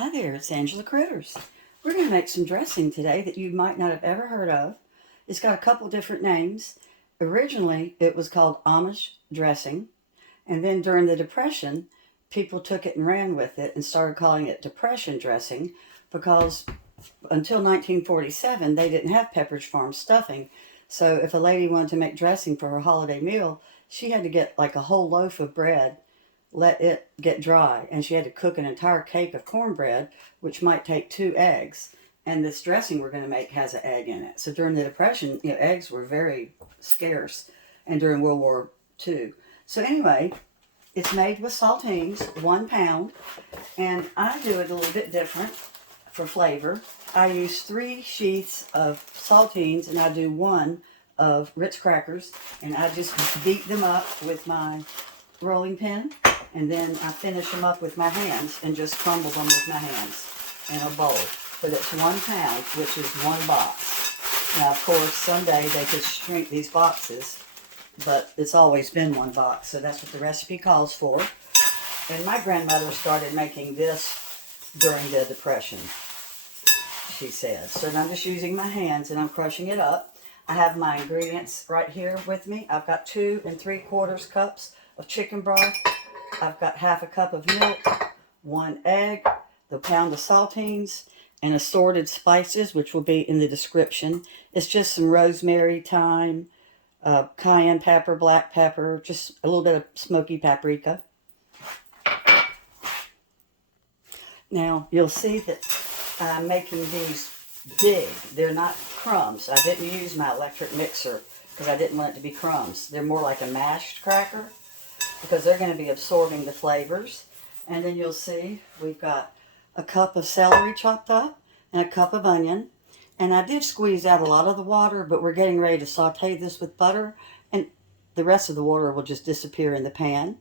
Hi there, it's Angela Critters. We're going to make some dressing today that you might not have ever heard of. It's got a couple different names. Originally, it was called Amish Dressing, and then during the Depression, people took it and ran with it and started calling it Depression Dressing because until 1947, they didn't have Pepperidge Farm Stuffing. So if a lady wanted to make dressing for her holiday meal, she had to get like a whole loaf of bread, let it get dry, and she had to cook an entire cake of cornbread, which might take 2 eggs. And this dressing we're going to make has an egg in it. So during the Depression, eggs were very scarce, and during World War II. So anyway, it's made with saltines, 1 pound, and I do it a little bit different for flavor. I use 3 sheaths of saltines, and I do 1 of Ritz Crackers, and I just beat them up with my rolling pin, and then I finish them up with my hands and just crumble them with my hands in a bowl. But it's 1 pound, which is 1 box. Now, of course, someday they could shrink these boxes, but it's always been 1 box, so that's what the recipe calls for. And my grandmother started making this during the Depression, she said. So I'm just using my hands and I'm crushing it up. I have my ingredients right here with me. I've got 2 3/4 cups of chicken broth. I've got ½ a cup of milk, 1 egg, the pound of saltines, and assorted spices, which will be in the description. It's just some rosemary, thyme, cayenne pepper, black pepper, just a little bit of smoky paprika. Now, you'll see that I'm making these big. They're not crumbs. I didn't use my electric mixer because I didn't want it to be crumbs. They're more like a mashed cracker because they're going to be absorbing the flavors. And then you'll see we've got a cup of celery chopped up and a cup of onion. And I did squeeze out a lot of the water, but we're getting ready to saute this with butter, and the rest of the water will just disappear in the pan.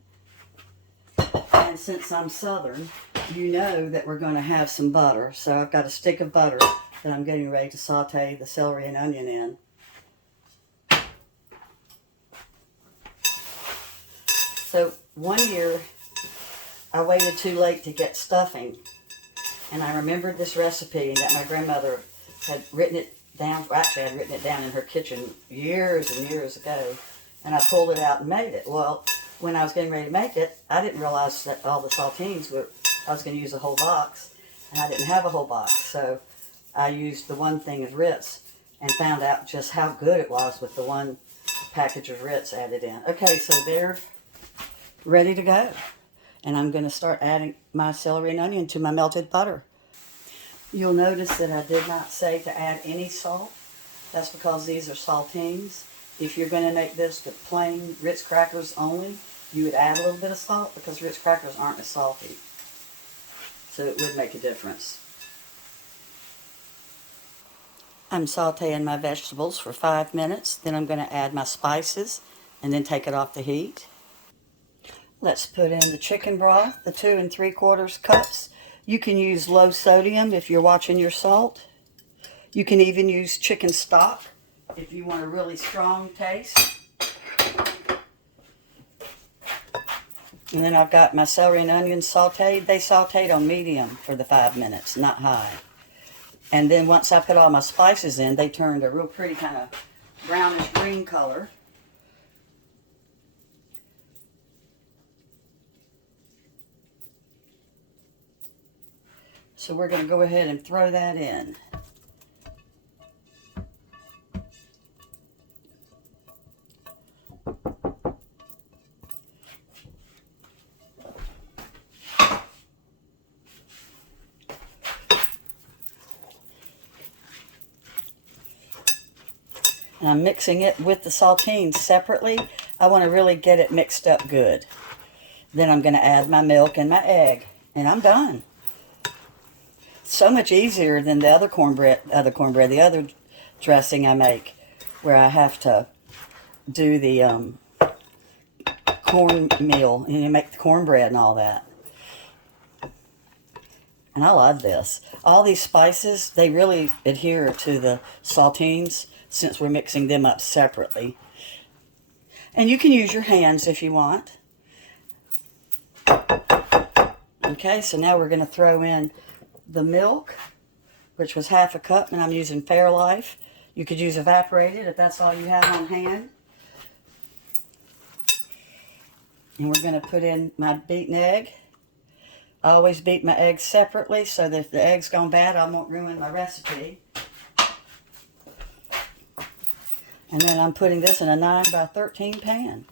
And since I'm Southern, you know that we're going to have some butter. So I've got a stick of butter that I'm getting ready to saute the celery and onion in. So one year, I waited too late to get stuffing, and I remembered this recipe that my grandmother had written it down. Actually, I had written it down in her kitchen years and years ago, and I pulled it out and made it. Well, when I was getting ready to make it, I didn't realize that all the saltines were, I was going to use a whole box, and I didn't have a whole box, so I used the 1 thing of Ritz and found out just how good it was with the 1 package of Ritz added in. Okay, so they're ready to go. And I'm going to start adding my celery and onion to my melted butter. You'll notice that I did not say to add any salt. That's because these are saltines. If you're going to make this with plain Ritz crackers only, you would add a little bit of salt because Ritz crackers aren't as salty. So it would make a difference. I'm sauteing my vegetables for 5 minutes. Then I'm going to add my spices and then take it off the heat. Let's put in the chicken broth, the 2 3/4 cups. You can use low sodium if you're watching your salt. You can even use chicken stock if you want a really strong taste. And then I've got my celery and onions sauteed. They sauteed on medium for the 5 minutes, not high. And then once I put all my spices in, they turned a real pretty kind of brownish green color. So we're going to go ahead and throw that in. And I'm mixing it with the saltines separately. I want to really get it mixed up good. Then I'm going to add my milk and my egg, and I'm done. So much easier than the other the other dressing I make, where I have to do the cornmeal and you make the cornbread and all that. And I love this. All these spices, they really adhere to the saltines since we're mixing them up separately. And you can use your hands if you want. Okay, so now we're going to throw in the milk, which was half a cup, and I'm using Fairlife. You could use evaporated if that's all you have on hand. And we're going to put in my beaten egg. I always beat my eggs separately so that if the egg's gone bad, I won't ruin my recipe. And then I'm putting this in a 9 by 13 pan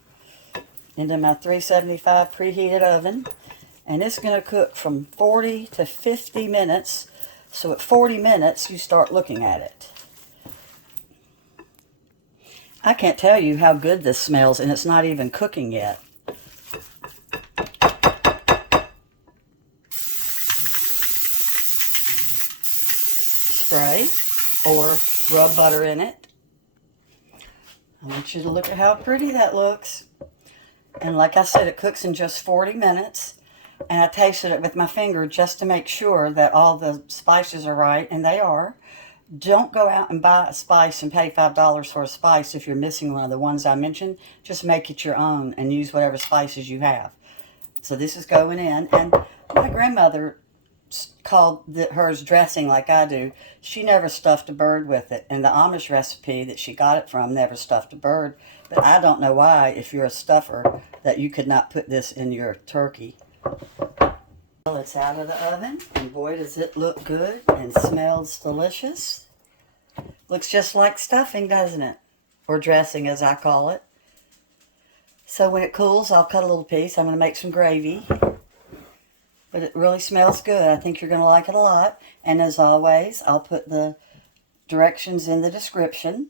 into my 375 preheated oven. And it's going to cook from 40 to 50 minutes. So at 40 minutes, you start looking at it. I can't tell you how good this smells, and it's not even cooking yet. Spray or rub butter in it. I want you to look at how pretty that looks. And like I said, it cooks in just 40 minutes. And I tasted it with my finger just to make sure that all the spices are right, and they are. Don't go out and buy a spice and pay $5 for a spice if you're missing one of the ones I mentioned. Just make it your own and use whatever spices you have. So this is going in. And my grandmother called hers dressing like I do. She never stuffed a bird with it. And the Amish recipe that she got it from never stuffed a bird. But I don't know why, if you're a stuffer, that you could not put this in your turkey. Well, it's out of the oven, and boy does it look good and smells delicious. Looks just like stuffing, doesn't it? Or dressing, as I call it. So when it cools, I'll cut a little piece. I'm going to make some gravy. But it really smells good. I think you're going to like it a lot. And as always, I'll put the directions in the description.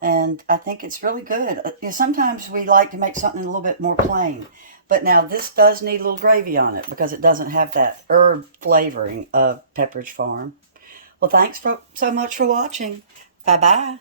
And I think it's really good. You know, sometimes we like to make something a little bit more plain. But now this does need a little gravy on it because it doesn't have that herb flavoring of Pepperidge Farm. Well, thanks so much for watching. Bye-bye.